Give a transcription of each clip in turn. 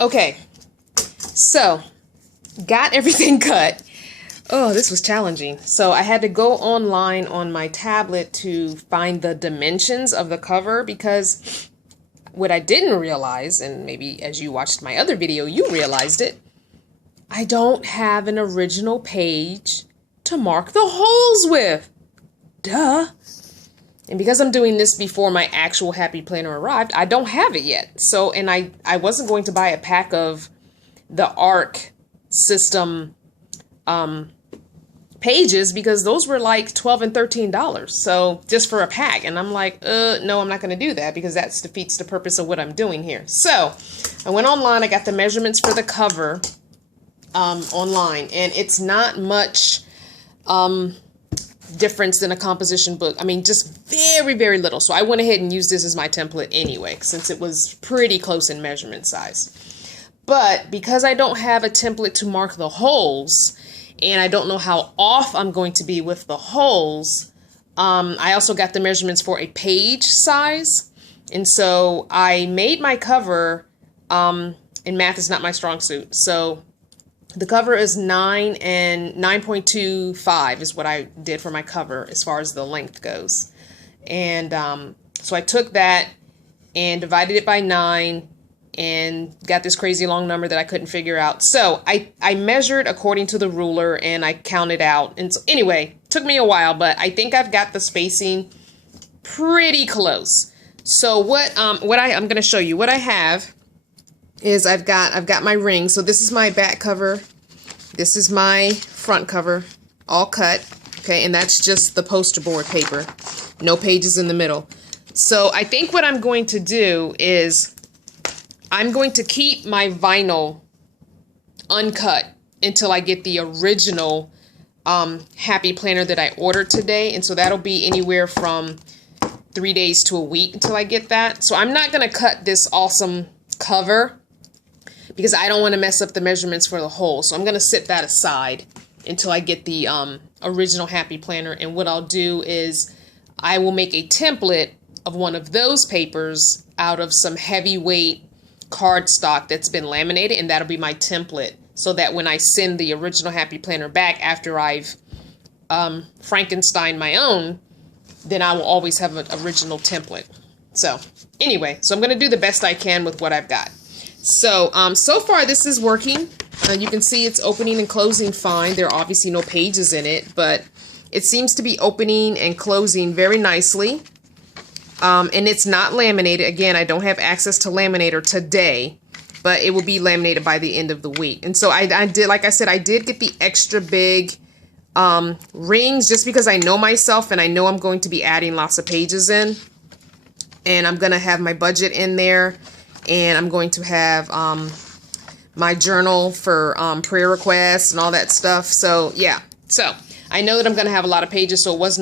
Okay, so got everything cut. Oh, this was challenging. So I had to go online on my tablet to find the dimensions of the cover, because what I didn't realize, and maybe as you watched my other video, you realized it, I don't have an original page to mark the holes with. Duh. And because I'm doing this before my actual Happy Planner arrived, I don't have it yet. So, and I wasn't going to buy a pack of the ARC system pages, because those were like $12 and $13. So just for a pack. And I'm like, no, I'm not going to do that, because that defeats the purpose of what I'm doing here. So I went online. I got the measurements for the cover online, and it's not much difference than a composition book. I mean, just very, very little. So I went ahead and used this as my template anyway, since it was pretty close in measurement size. But because I don't have a template to mark the holes, and I don't know how off I'm going to be with the holes, I also got the measurements for a page size. And so I made my cover, and math is not my strong suit. So the cover is 9 and 9.25 is what I did for my cover as far as the length goes. And so I took that and divided it by 9 and got this crazy long number that I couldn't figure out. So I measured according to the ruler and I counted out. And so anyway, took me a while, but I think I've got the spacing pretty close. So I'm going to show you what I have is I've got my ring. So this is my back cover. This is my front cover, all cut. Okay, and that's just the poster board paper. No pages in the middle. So I think what I'm going to do is I'm going to keep my vinyl uncut until I get the original Happy Planner that I ordered today. And so that'll be anywhere from 3 days to a week until I get that. So I'm not going to cut this awesome cover, because I don't want to mess up the measurements for the hole. So I'm going to set that aside until I get the original Happy Planner. And what I'll do is I will make a template of one of those papers out of some heavyweight cardstock that's been laminated, and that'll be my template, so that when I send the original Happy Planner back after I've Frankenstein my own, then I will always have an original template. So anyway, so I'm going to do the best I can with what I've got. So, so far this is working. You can see it's opening and closing fine. There are obviously no pages in it, but it seems to be opening and closing very nicely. And it's not laminated. Again, I don't have access to laminator today, but it will be laminated by the end of the week. And so I did, like I said, I did get the extra big rings, just because I know myself and I know I'm going to be adding lots of pages in. And I'm going to have my budget in there. And I'm going to have my journal for prayer requests and all that stuff. So yeah, so I know that I'm going to have a lot of pages. So it was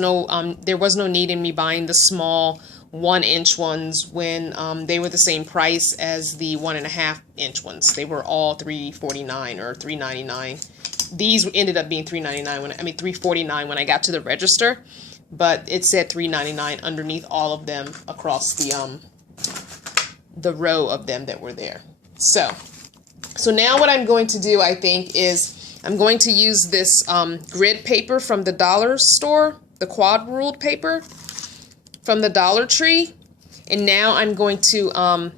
there was no need in me buying the small 1-inch ones when they were the same price as the 1.5-inch ones. They were all $3.49 or $3.99. These ended up being $3.49 when I got to the register, but it said $3.99 underneath all of them across the row of them that were there. So now what I'm going to do, I think, is I'm going to use this grid paper from the dollar store, the quad ruled paper from the Dollar Tree. And now I'm going to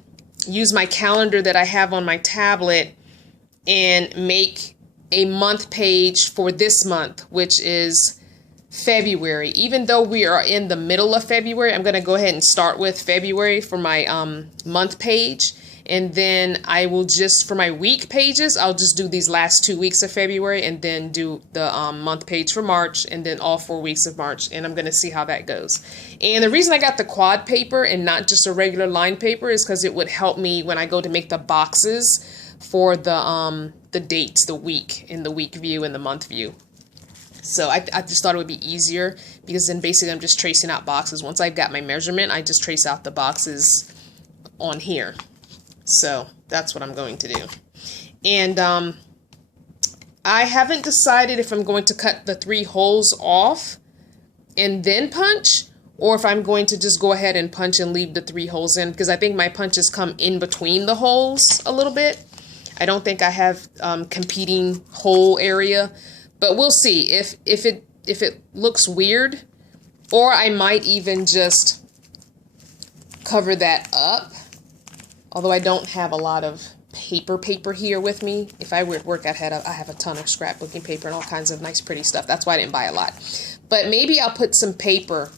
use my calendar that I have on my tablet and make a month page for this month, which is February. Even though we are in the middle of February, I'm going to go ahead and start with February for my month page. And then I will just, for my week pages, I'll just do these last 2 weeks of February and then do the month page for March and then all 4 weeks of March. And I'm going to see how that goes. And the reason I got the quad paper and not just a regular line paper is because it would help me when I go to make the boxes for the dates, the week, in the week view and the month view. So I just thought it would be easier, because then basically I'm just tracing out boxes. Once I've got my measurement, I just trace out the boxes on here. So that's what I'm going to do. And I haven't decided if I'm going to cut the 3 holes off and then punch, or if I'm going to just go ahead and punch and leave the 3 holes in, because I think my punches come in between the holes a little bit. I don't think I have competing hole area, but we'll see if it looks weird, or I might even just cover that up. Although I don't have a lot of paper here with me. If I were at work, I have a ton of scrapbooking paper and all kinds of nice pretty stuff. That's why I didn't buy a lot. But maybe I'll put some paper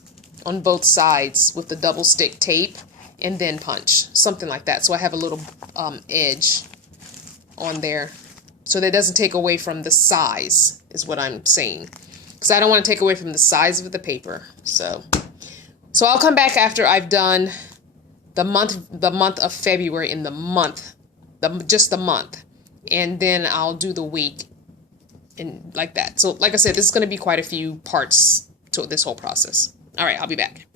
on both sides with the double stick tape and then punch. Something like that. So I have a little edge on there. So that doesn't take away from the size, is what I'm saying. Because I don't want to take away from the size of the paper. So I'll come back after I've done the month of February in just the month, and then I'll do the week and like that. So like I said, this is going to be quite a few parts to this whole process. All right, I'll be back.